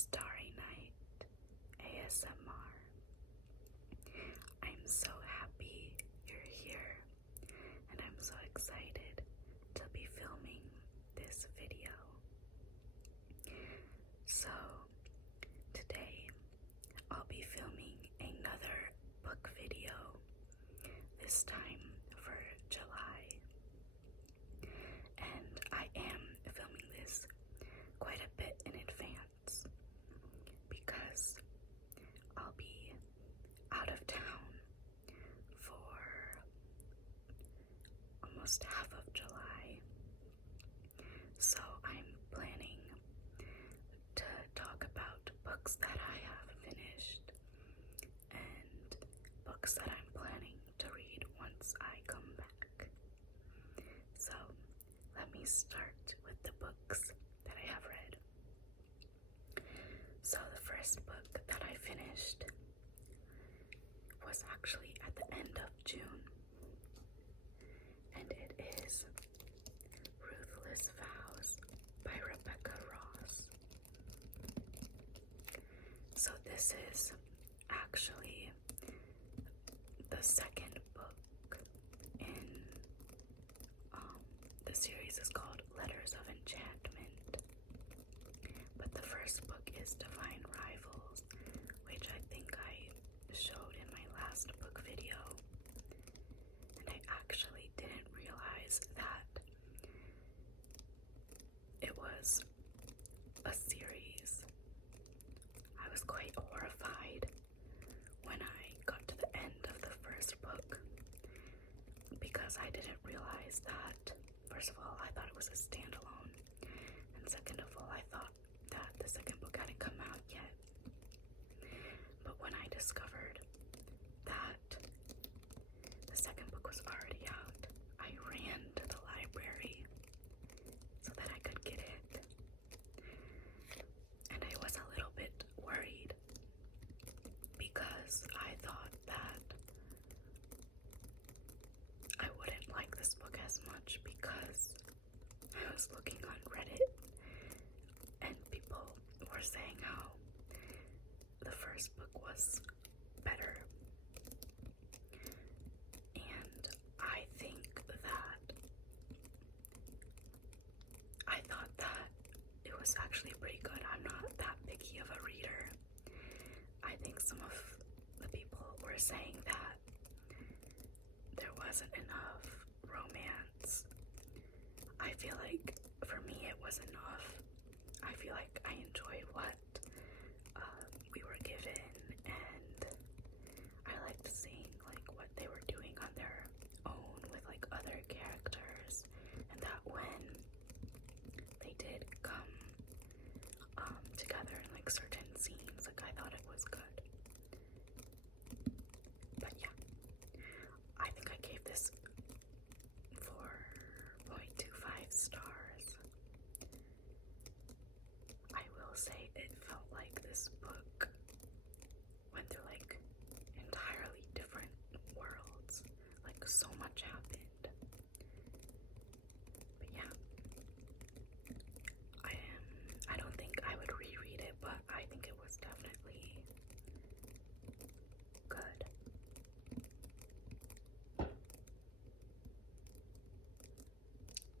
Starry Night ASMR. I'm so happy you're here, and I'm so excited to be filming this video. So, today I'll be filming another book video, this time for July. And I am filming this quite a bit in advance because I'll be out of town for almost half of July. So I'm planning to talk about books that I have finished and books that I'm planning to read once I come back. So let me start with the books that I have read. So the first book that I finished was actually at the end of June, and it is Ruthless Vows by Rebecca Ross. So this is actually the second book in the series is called Letters of Enchantment, but the first book is Divine Rivals, which I think I showed in my last book video, and I actually didn't realize that it was a series. I was quite horrified when I got to the end of the first book because I didn't realize that, first of all, I thought it was a standalone, and second of all, I thought that the second book hadn't come out yet. But when I discovered that the second book was already out, I ran to the library so that I could get it. And I was a little bit worried because I thought that I wouldn't like this book as much because I was looking on Reddit and people were saying how the first book was better. And I think that I thought that it was actually pretty good. I'm not that picky of a reader. I think some of the people were saying that there wasn't enough romance. I feel like for me it was enough. I feel like I enjoyed what we were given, and I liked seeing like what they were doing on their own with like other characters, and that when they did come together in like certain scenes, like I thought it was good. But yeah, I think I gave this 4.25 stars. I will say it felt like this book went through like entirely different worlds. Like so much happened. But yeah, I don't think I would reread it, but I think it was definitely good.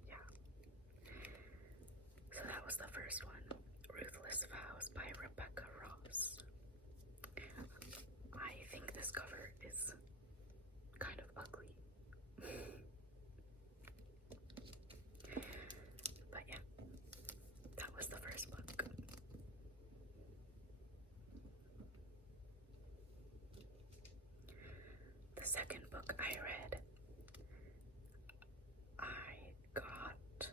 Yeah. So that was the first one, Ruthless Vows by Rebecca Ross. I think this cover is kind of ugly. But yeah, that was the first book. The second book I read, I got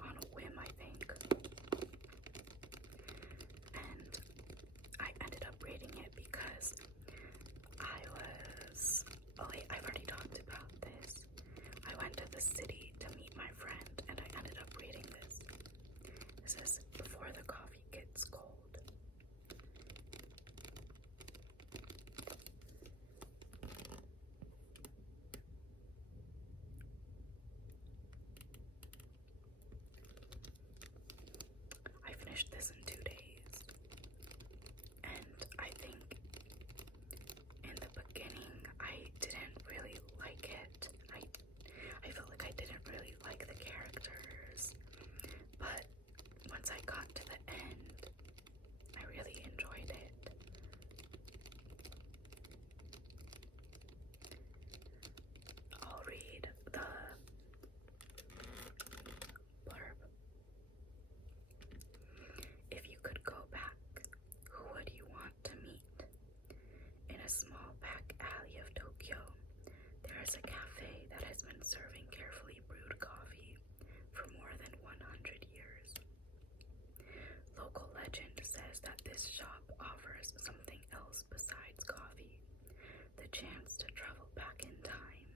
on a whim, I think, and I ended up reading it because oh wait, I've already talked about this. I went to the city to meet my friend, and I ended up reading this. This is Before the Coffee Gets Cold. finished this in 2 days. And I think in the beginning I didn't really like it. I felt like I didn't really like the characters, but once I got to the end, I really enjoyed it. I'll read the blurb. If you could go back, who would you want to meet? In a small back alley of Tokyo, there is a cafe that has been serving carefully brewed coffee for more than 100 years. Local legend says that this shop offers something else besides coffee, the chance to travel back in time.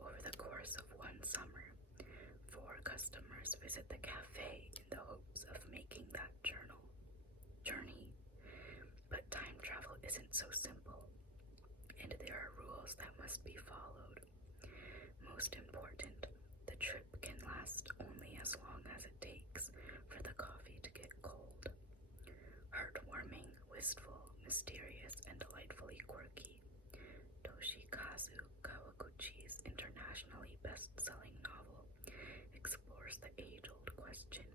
Over the course of one summer, 4 customers visit the cafe in the hopes of making that journey. But time travel isn't so simple, and there are rules that must be followed. Most important, the trip can last only as long as it takes for the coffee to get cold. Heartwarming, wistful, mysterious, and delightfully quirky, Toshikazu Kawaguchi's internationally best-selling novel explores the age-old question,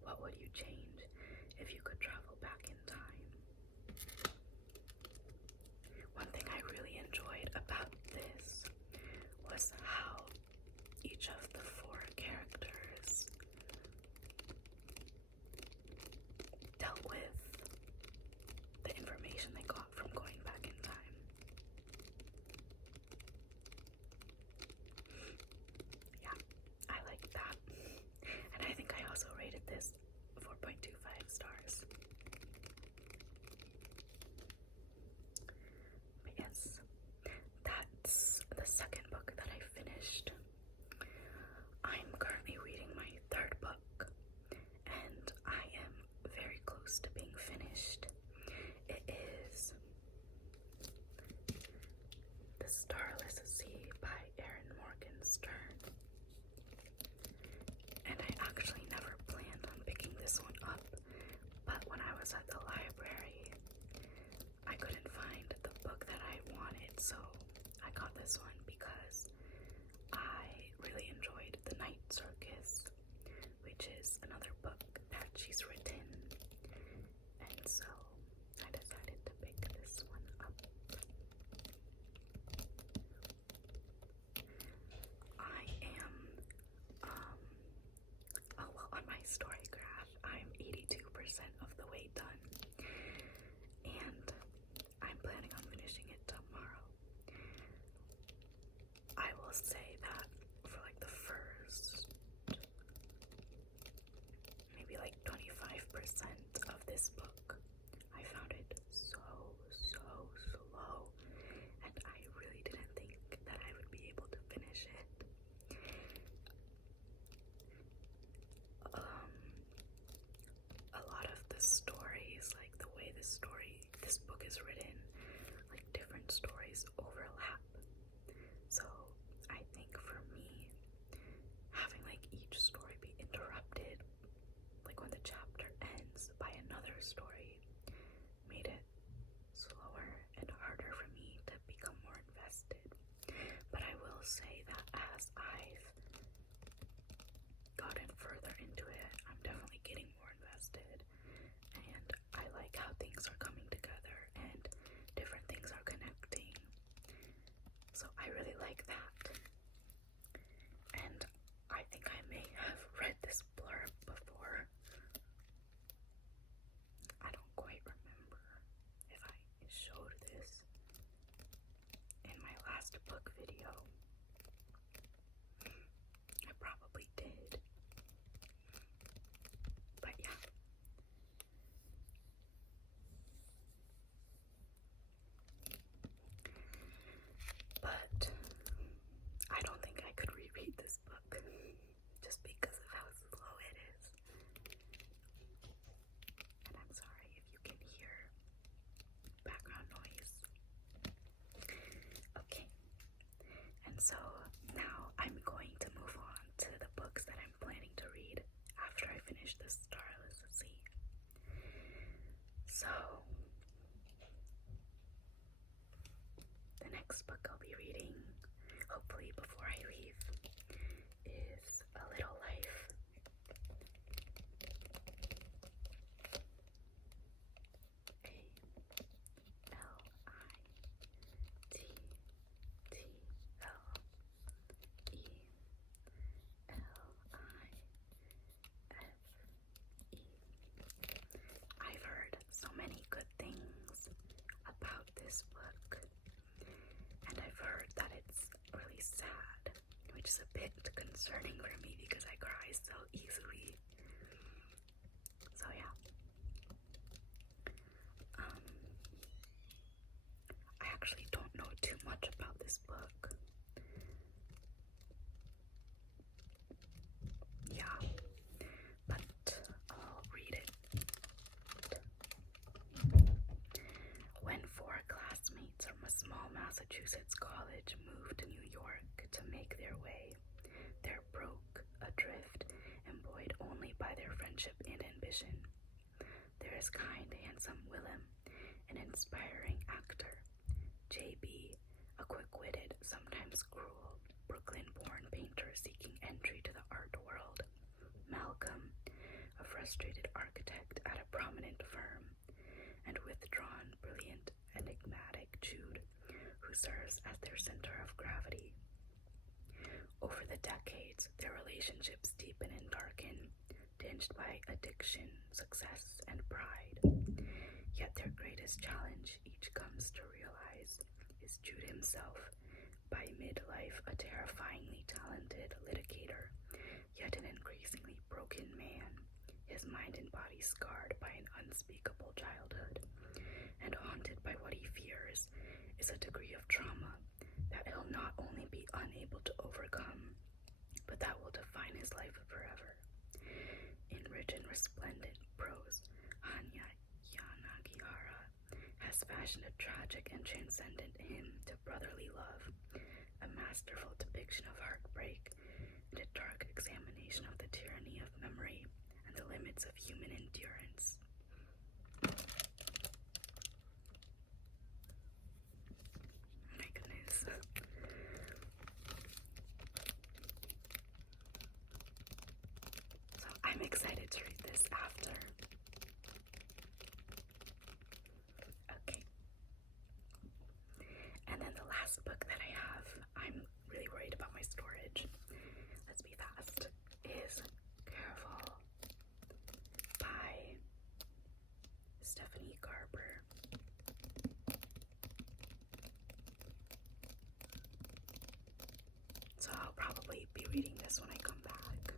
what would you change if you could travel back in time? One thing I really enjoyed about this was how each of the 4 characters dealt with the information they got from going back in time. Yeah, I like that. And I think I also rated this 4.25 stars. But yes, that's the second book that I finished. I'm currently reading my 3rd book, and I am very close to being finished. It is The Starless Sea by Erin Morgan Stern. And I actually never planned on picking this one up, but when I was at the library, I couldn't find the book that I wanted, so I got this one because I really enjoyed The Night Circus, which is another book that she's written, and so I decided to pick this one up. I am, on my story graph, I'm 82% of the way done, and I'm planning on finishing it tomorrow. next book I'll be reading, hopefully before I leave, is A Little Life. I've heard so many good things about this book, and I've heard that it's really sad, which is a bit concerning for me because I cry so easily. So yeah. I actually don't know too much about this book. Yeah, but I'll read it. When four classmates from a small Massachusetts college moved to New York to make their way, they're broke, adrift, and buoyed only by their friendship and ambition. There is kind, handsome Willem, an inspiring actor. J.B., a quick-witted, sometimes cruel, Brooklyn-born painter seeking entry to the art world. Malcolm, a frustrated architect at a prominent firm. And withdrawn, brilliant, enigmatic Jude, who serves as their center of gravity. Over the decades, their relationships deepen and darken, tinged by addiction, success, and pride. Yet their greatest challenge, each comes to realize, is Jude himself, by midlife a terrifyingly talented litigator, yet an increasingly broken man, his mind and body scarred by an unspeakable childhood, and haunted by what he fears is a degree of trauma that he'll not only be unable to overcome, but that will define his life forever. In rich and resplendent prose, Hanya Yanagihara has fashioned a tragic and transcendent hymn to brotherly love, a masterful depiction of heartbreak, and a dark examination of the tyranny of memory and the limits of human endurance. My goodness. So I'm excited to read this after. Okay. And then the last book that I have, I'm really worried about my storage. Let's be fast. Is Caraval by Stephanie Garber. So I'll probably be reading this when I come back.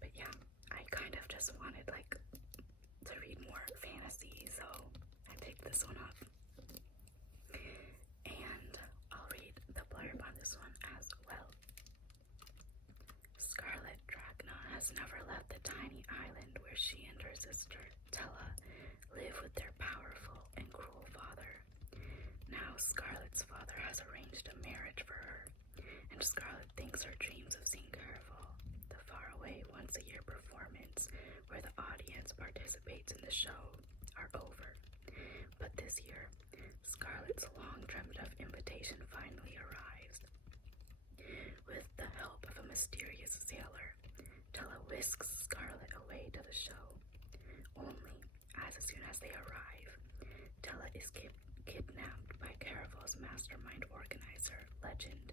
But yeah, I kind of just wanted to read more fantasy, so I picked this one up. And I'll read the blurb on this one as well. Scarlet Dragna has never left the tiny island where she and her sister, Tella, live with their powerful and cruel father. Now Scarlet's father has arranged a marriage for her, and Scarlet thinks her dreams of seeing Caraval, the faraway once-a-year performance where the audience participates in the show, are over. But this year, Scarlet's long-dreamt-of invitation finally arrives. With the help of a mysterious sailor, Tella whisks Scarlet away to the show. Only, as soon as they arrive, Tella is kidnapped by Caraval's mastermind organizer, Legend.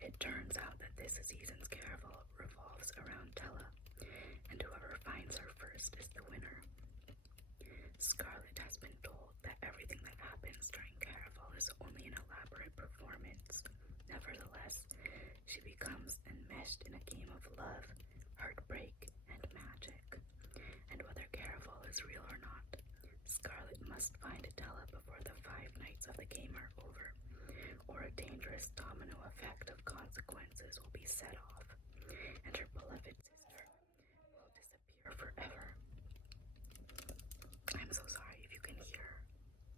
It turns out that this season's Caraval revolves around Tella, and whoever finds her first is the winner. Scarlet has been told that everything that happens during Caraval is only an elaborate performance. Nevertheless, she becomes enmeshed in a game of love, heartbreak, and magic. And whether Caraval is real or not, Scarlet must find Tella before the 5 nights of the game are over, or a dangerous domino effect of consequences will be set off, and her beloved sister will disappear forever. I'm so sorry if you can hear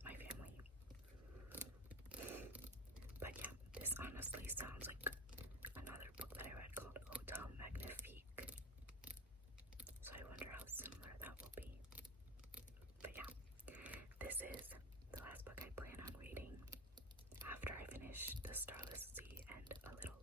my family. But yeah, this honestly sounds like another book that I read called Hotel Magnifique. So I wonder how similar that will be. But yeah, is the last book I plan on reading after I finish the Starless Sea and a little